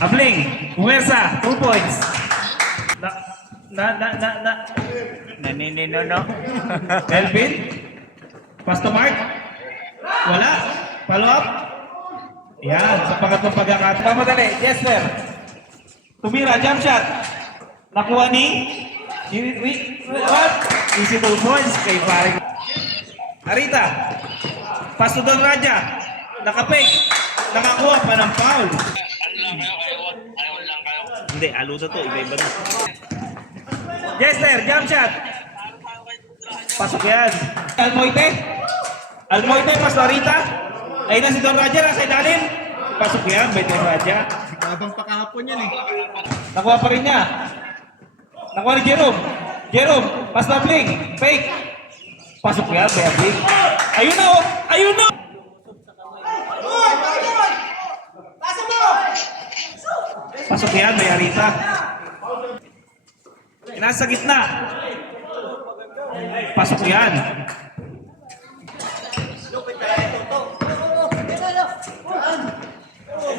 Abling, Puwersa, 2 points. Naninino, no? Melvin, pass to Mark. Wala. Follow up. Yan, sa pangatlong pagkakataon. Tama dali, Jester. Tumira, jump shot. Nakuha ni what? Easy 2 points kay paring Arita. Pass to Don Raja. Nakapake. Nakakuha pa ng foul. Hindi, alusa to. Iba-iba na. Jester, jump shot. Pasok yan. Almoite. Almoite, pass to Arita. Ayun na si Don Raja, nasa ilalim. Pasok yan, by Don Raja. Habang pa kahapon yan eh. Nakuha pa rin niya. Nakuha ni Jerome. Jerome, pass na Bling. Fake. Pasok yan, by Bling. Ayun na oh! Ayun na! Pasok yan, by Arita. Nasa gitna. Pasok yan.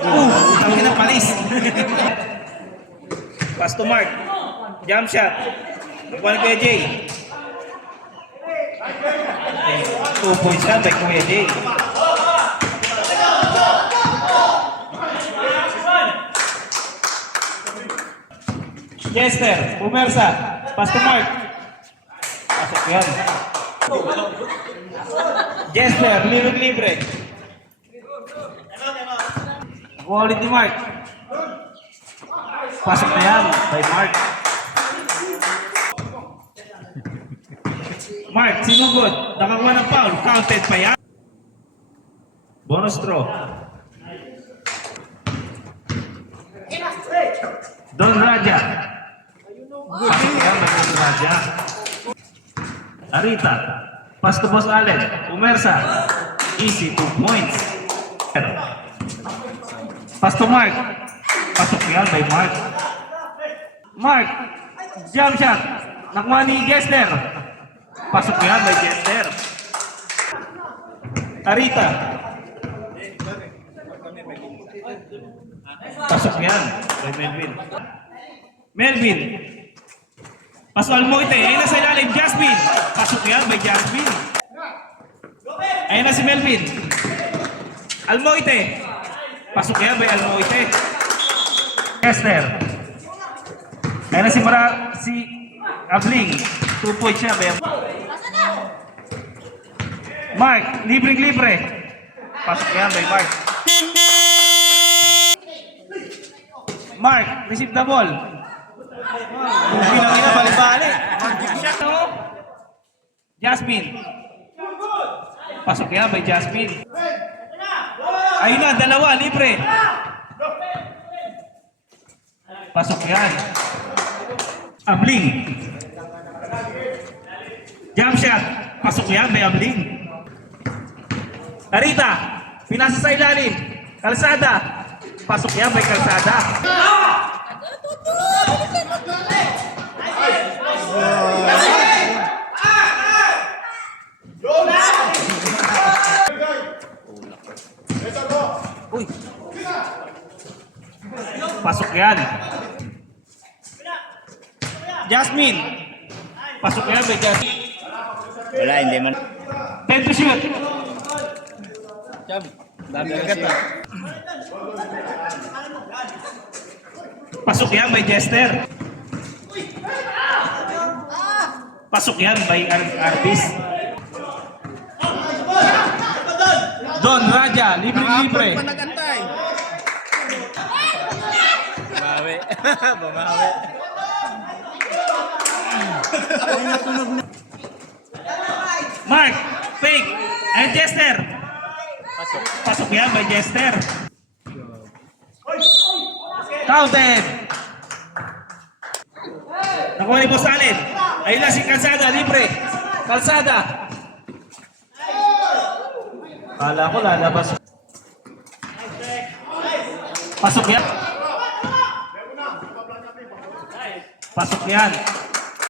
Tawagin ng palis. Pass to Mark. Jump shot. Nakuha ni Kuya Jay. 2 points lang by Kuya Jay. Jester, Pumersa. Pass to Mark. Pasok yan. Jester, libre. Nakuha ulit ni Mark. Pasok na yan by Mark. Mark, sinugod. Nakakuha ng foul. Counted pa yan. Bonus throw. Don Raja. Pasok yan by Don Raja. Arita. Pass to Boss Allen. Pumersa. Easy 2 points. Pass to Mark. Pasok yan by Mark. Mark. Jump shot. Nakuha ni Jester. Pasok yan by Jester. Arita. Pasok yan by Melvin. Melvin. Pasok Almoite. Ayun na sa ilalim. Jasmine. Pasok yan by Jasmine. Ayun na si Melvin. Almoite. Pasok yan by Almoite. Esther. Ayun na si Abling. 2 points siya by Mark. Libre. Pasok yan by Mark. Mark. Receive the ball. Hindi lang ina. Balik-balik. Jasmine. Pasok yan by Jasmine. Ayun na, dalawa, libre. Pasok yan. Abling. Jump shot. Pasok yan, may Abling. Arita. Pinasa sa ilalim. Kalsada. Pasok yan, may Kalsada. Uy. Pasok yan. Jasmine. Pasok yan by Jasmine. Wala, hindi man. 10 to shoot. Jam, dami agad na. Pasok yan by Jester. Pasok yan by Artis. Don Raja, libre. Panagantay. Bumawi. Bumawi. Mark, fake. And Jester. Pasok yan by Jester. Counted. Nakuha ni Boss Allen. Ayun na si Kalsada, libre. Kalsada. Kala ko lalabas. Pasok yan. Pasok yan.